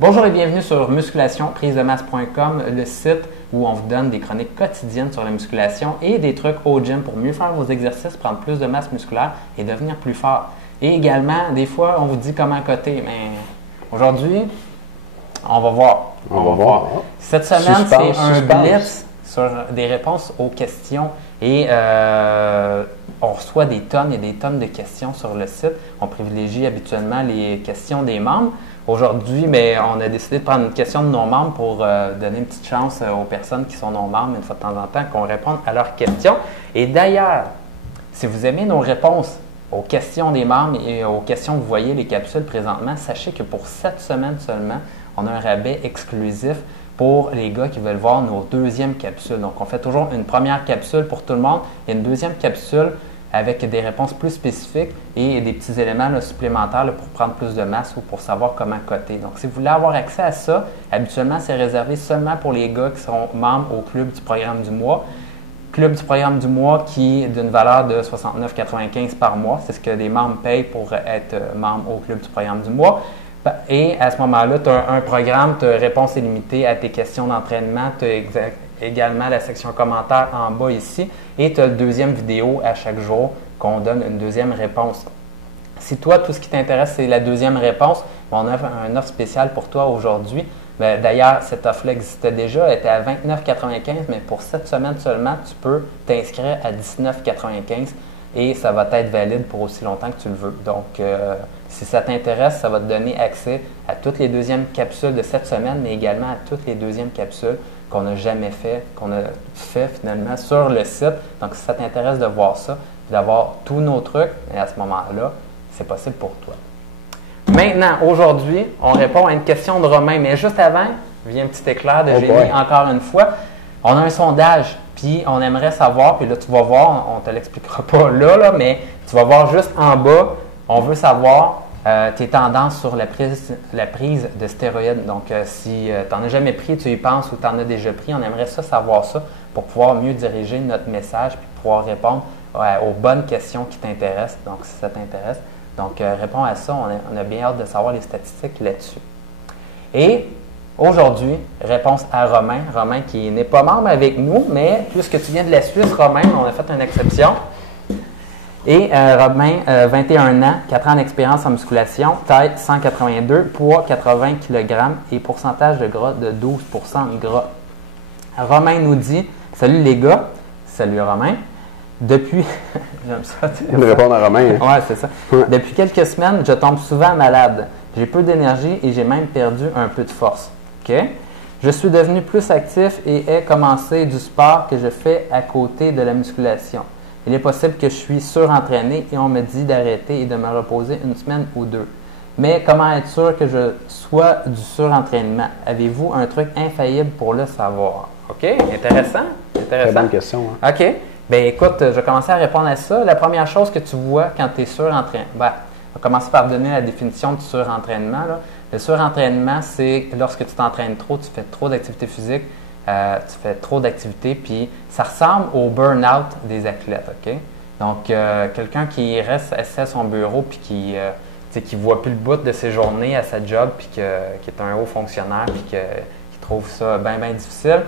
Bonjour et bienvenue sur musculationprisemasse.com, le site où on vous donne des chroniques quotidiennes sur la musculation et des trucs au gym pour mieux faire vos exercices, prendre plus de masse musculaire et devenir plus fort. Et également, des fois, on vous dit comment coter, mais aujourd'hui, on va voir. On va voir. Cette semaine, c'est un blitz sur des réponses aux questions et on reçoit des tonnes et des tonnes de questions sur le site. On privilégie habituellement les questions des membres. Aujourd'hui, on a décidé de prendre une question de non-membres pour donner une petite chance aux personnes qui sont non-membres une fois de temps en temps qu'on réponde à leurs questions. Et d'ailleurs, si vous aimez nos réponses aux questions des membres et aux questions que vous voyez les capsules présentement, sachez que pour cette semaine seulement, on a un rabais exclusif pour les gars qui veulent voir nos deuxièmes capsules. Donc, on fait toujours une première capsule pour tout le monde et une deuxième capsule avec des réponses plus spécifiques et des petits éléments supplémentaires pour prendre plus de masse ou pour savoir comment coter. Donc, si vous voulez avoir accès à ça, habituellement, c'est réservé seulement pour les gars qui sont membres au Club du programme du mois. Club du programme du mois qui est d'une valeur de 69,95 par mois. C'est ce que les membres payent pour être membres au Club du programme du mois. Et à ce moment-là, tu as un programme, tu as réponse illimitée à tes questions d'entraînement, tu as également la section commentaires en bas ici et tu as le deuxième vidéo à chaque jour qu'on donne une deuxième réponse. Si toi, tout ce qui t'intéresse, c'est la deuxième réponse, on a un offre spéciale pour toi aujourd'hui. D'ailleurs, cette offre-là existait déjà, elle était à 29,95 mais pour cette semaine seulement, tu peux t'inscrire à 19,95 et ça va être valide pour aussi longtemps que tu le veux. Donc, si ça t'intéresse, ça va te donner accès à toutes les deuxièmes capsules de cette semaine, mais également à toutes les deuxièmes capsules qu'on n'a jamais fait, qu'on a fait finalement sur le site. Donc, si ça t'intéresse de voir ça, d'avoir tous nos trucs, à ce moment-là, c'est possible pour toi. Maintenant, aujourd'hui, on répond à une question de Romain, mais juste avant, vient un petit éclair de génie encore une fois. On a un sondage, puis on aimerait savoir, puis là tu vas voir, on ne te l'expliquera pas là, mais tu vas voir juste en bas, on veut savoir tes tendances sur la prise de stéroïdes. Donc, si tu n'en as jamais pris, tu y penses ou tu en as déjà pris, on aimerait savoir ça pour pouvoir mieux diriger notre message puis pouvoir répondre aux bonnes questions qui t'intéressent. Donc, si ça t'intéresse. Donc, réponds à ça. On a bien hâte de savoir les statistiques là-dessus. Et aujourd'hui, réponse à Romain. Romain qui n'est pas membre avec nous, mais puisque tu viens de la Suisse, Romain, on a fait une exception. Et Romain, 21 ans, 4 ans d'expérience en musculation, taille 182, poids 80 kg et pourcentage de gras de 12 de gras. Romain nous dit « Salut les gars, salut Romain, depuis… » J'aime ça. On va répondre à Romain. Hein? Oui, c'est ça. Ouais. « Depuis quelques semaines, je tombe souvent malade. J'ai peu d'énergie et j'ai même perdu un peu de force. Okay? Je suis devenu plus actif et ai commencé du sport que je fais à côté de la musculation. Il est possible que je suis surentraîné et on me dit d'arrêter et de me reposer une semaine ou deux. Mais comment être sûr que je sois du surentraînement? Avez-vous un truc infaillible pour le savoir? » OK, intéressant. Très bonne question. Hein? OK. Bien, écoute, je vais commencer à répondre à ça. La première chose que tu vois quand tu es surentraîné, on va commencer par donner la définition du surentraînement. Là. Le surentraînement, c'est lorsque tu t'entraînes trop, tu fais trop d'activité physique, tu fais trop d'activités, puis ça ressemble au burn-out des athlètes, OK? Donc, quelqu'un qui reste assis à son bureau puis qui ne voit plus le bout de ses journées à sa job, puis qui est un haut fonctionnaire, puis qui trouve ça bien, bien difficile,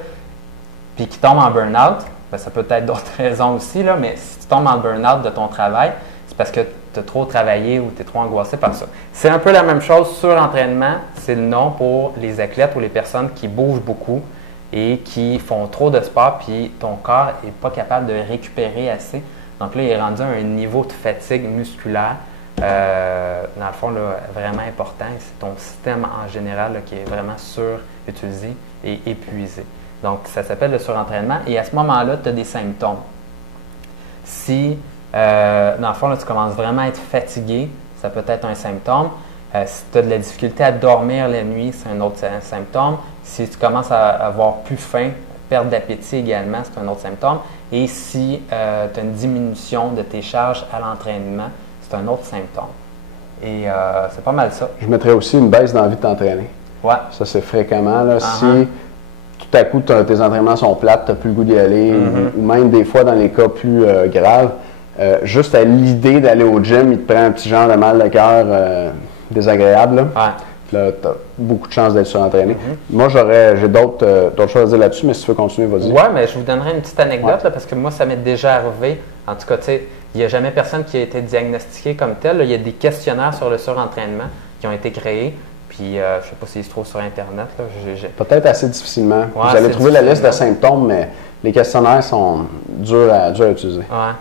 puis qui tombe en burn-out, bien, ça peut être d'autres raisons aussi, là, mais si tu tombes en burn-out de ton travail, c'est parce que tu as trop travaillé ou tu es trop angoissé par ça. C'est un peu la même chose sur l'entraînement, c'est le nom pour les athlètes ou les personnes qui bougent beaucoup et qui font trop de sport, puis ton corps n'est pas capable de récupérer assez. Donc là, il est rendu à un niveau de fatigue musculaire, dans le fond, là, vraiment important. C'est ton système en général là, qui est vraiment surutilisé et épuisé. Donc, ça s'appelle le surentraînement. Et à ce moment-là, tu as des symptômes. Si, dans le fond, là, tu commences vraiment à être fatigué, ça peut être un symptôme. Si tu as de la difficulté à dormir la nuit, c'est un autre symptôme. Si tu commences à avoir plus faim, perte d'appétit également, c'est un autre symptôme. Et si tu as une diminution de tes charges à l'entraînement, c'est un autre symptôme. Et c'est pas mal ça. Je mettrais aussi une baisse d'envie de t'entraîner. Ouais. Ça, c'est fréquemment. Là, Si tout à coup, tes entraînements sont plates, tu n'as plus le goût d'y aller, ou même des fois dans les cas plus graves, juste à l'idée d'aller au gym, il te prend un petit genre de mal de cœur désagréable. Là. Ouais. Puis là, tu as beaucoup de chances d'être surentraîné. Moi, j'ai d'autres choses à dire là-dessus, mais si tu veux continuer, vas-y. Oui, mais je vous donnerai une petite anecdote, là, parce que moi, ça m'est déjà arrivé. En tout cas, tu sais, il n'y a jamais personne qui a été diagnostiqué comme tel. Là. Il y a des questionnaires sur le surentraînement qui ont été créés. Puis, je ne sais pas s'ils se trouvent sur Internet. Peut-être assez difficilement. Vous allez trouver la liste de symptômes, mais les questionnaires sont durs à utiliser. Ouais.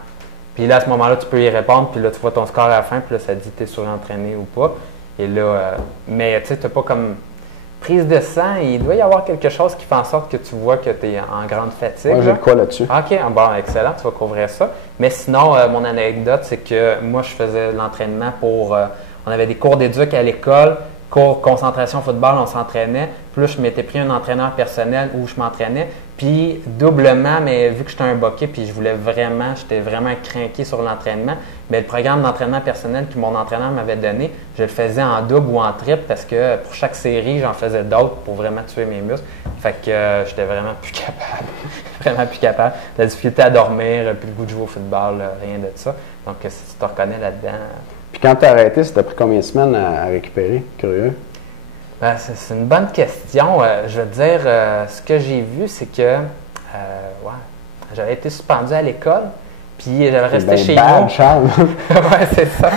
Puis là, à ce moment-là, tu peux y répondre, puis là, tu vois ton score à la fin, puis là, ça dit tu es surentraîné ou pas. Et là, mais tu sais, tu n'as pas comme prise de sang, il doit y avoir quelque chose qui fait en sorte que tu vois que tu es en grande fatigue. Moi, j'ai de quoi là-dessus. OK, bon, excellent, tu vas couvrir ça. Mais sinon, mon anecdote, c'est que moi, je faisais de l'entraînement pour. On avait des cours d'éduc à l'école, cours concentration football, on s'entraînait. Plus je m'étais pris un entraîneur personnel où je m'entraînais. Puis doublement, mais vu que j'étais un bokeh, puis j'étais vraiment craqué sur l'entraînement, bien, le programme d'entraînement personnel que mon entraîneur m'avait donné, je le faisais en double ou en triple parce que pour chaque série, j'en faisais d'autres pour vraiment tuer mes muscles. Fait que j'étais vraiment plus capable. Vraiment plus capable. La difficulté à dormir, plus le goût de jouer au football, rien de ça. Donc, si tu te reconnais là-dedans. Puis quand tu as arrêté, ça t'a pris combien de semaines à récupérer? Curieux. Ben, c'est une bonne question. Je veux dire, ce que j'ai vu, c'est que j'avais été suspendu à l'école, puis j'avais resté chez nous. Charles. Ouais, c'est ça.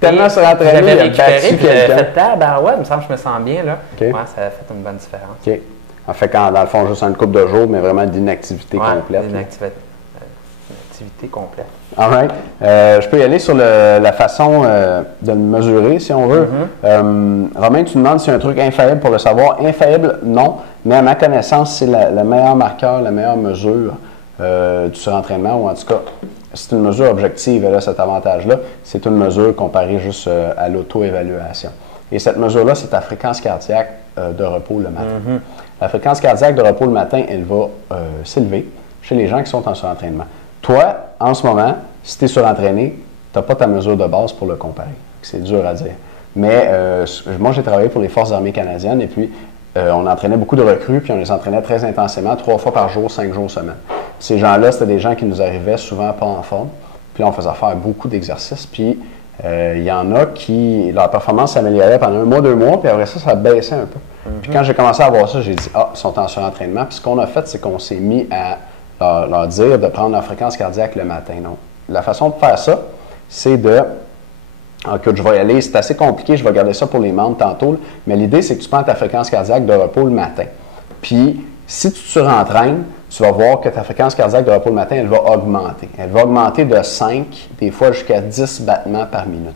Tellement surentraîné, j'avais récupéré, puis j'avais quelqu'un. fait, ouais, il me semble que je me sens bien, là. Okay. Ouais, ça a fait une bonne différence. OK. En fait, dans le fond, juste une couple de jours, mais vraiment d'inactivité complète. Une activité complète. All right. Je peux y aller sur la façon de le mesurer, si on veut. Romain, tu demandes si c'est un truc infaillible pour le savoir. Infaillible, non. Mais à ma connaissance, c'est le meilleur marqueur, la meilleure mesure du surentraînement, ou en tout cas, c'est une mesure objective. Elle a cet avantage-là. C'est une mesure comparée juste à l'auto-évaluation. Et cette mesure-là, c'est ta fréquence cardiaque de repos le matin. La fréquence cardiaque de repos le matin, elle va s'élever chez les gens qui sont en surentraînement. Toi, en ce moment, si tu es surentraîné, tu n'as pas ta mesure de base pour le comparer. C'est dur à dire. Mais moi, j'ai travaillé pour les Forces armées canadiennes et puis on entraînait beaucoup de recrues puis on les entraînait très intensément, 3 fois par jour, 5 jours semaine. Ces gens-là, c'était des gens qui nous arrivaient souvent pas en forme. Puis là, on faisait faire beaucoup d'exercices. Puis il y en a qui, leur performance s'améliorait pendant 1 mois, 2 mois, puis après ça, ça baissait un peu. Puis quand j'ai commencé à voir ça, j'ai dit, ils sont en surentraînement. Puis ce qu'on a fait, c'est qu'on s'est mis à leur dire de prendre leur fréquence cardiaque le matin. Donc, la façon de faire ça, c'est de... Écoute, je vais y aller, c'est assez compliqué, je vais garder ça pour les membres tantôt, mais l'idée, c'est que tu prends ta fréquence cardiaque de repos le matin. Puis, si tu te surentraînes, tu vas voir que ta fréquence cardiaque de repos le matin, elle va augmenter. Elle va augmenter de 5, des fois jusqu'à 10 battements par minute.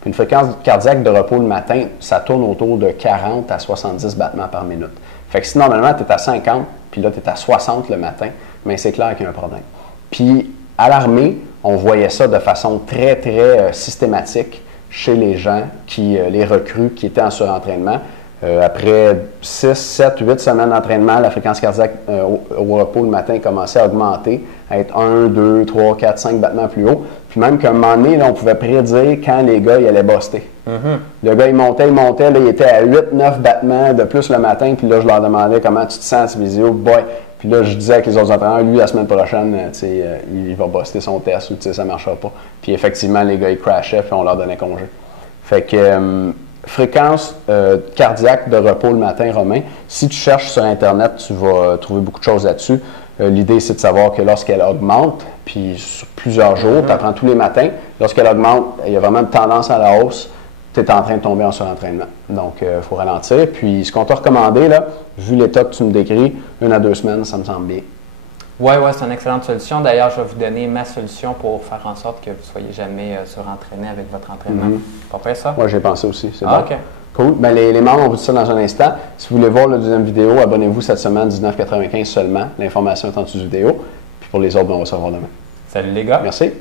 Puis une fréquence cardiaque de repos le matin, ça tourne autour de 40 à 70 battements par minute. Fait que si normalement, tu es à 50, puis là, tu es à 60 le matin, bien, c'est clair qu'il y a un problème. Puis, à l'armée, on voyait ça de façon très, très systématique chez les gens, les recrues qui étaient en surentraînement. Après 6, 7, 8 semaines d'entraînement, la fréquence cardiaque au repos le matin commençait à augmenter, à être 1, 2, 3, 4, 5 battements plus haut. Puis même qu'à un moment donné, là, on pouvait prédire quand les gars ils allaient buster. Le gars, il montait, là, il était à 8, 9 battements de plus le matin. Puis là, je leur demandais comment tu te sens, Visio, boy. Puis là, je disais avec les autres entraîneurs, lui, la semaine prochaine, il va buster son test ou ça ne marchera pas. Puis effectivement, les gars, ils crashaient, puis on leur donnait congé. Fait que fréquence cardiaque de repos le matin, Romain, si tu cherches sur Internet, tu vas trouver beaucoup de choses là-dessus. L'idée, c'est de savoir que lorsqu'elle augmente, puis sur plusieurs jours, tu apprends tous les matins, lorsqu'elle augmente, il y a vraiment une tendance à la hausse, tu es en train de tomber en surentraînement. Donc, il faut ralentir. Puis, ce qu'on t'a recommandé, là, vu l'état que tu me décris, 1 à 2 semaines, ça me semble bien. Oui, c'est une excellente solution. D'ailleurs, je vais vous donner ma solution pour faire en sorte que vous ne soyez jamais surentraîné avec votre entraînement. Pas prêt, ça? Moi, j'ai pensé aussi. C'est bon. OK. Cool. Ben, les membres, on vous dit ça dans un instant. Si vous voulez voir la deuxième vidéo, abonnez-vous cette semaine, 19,95 seulement. L'information est en dessous de vidéo. Puis pour les autres, on va se revoir demain. Salut les gars. Merci.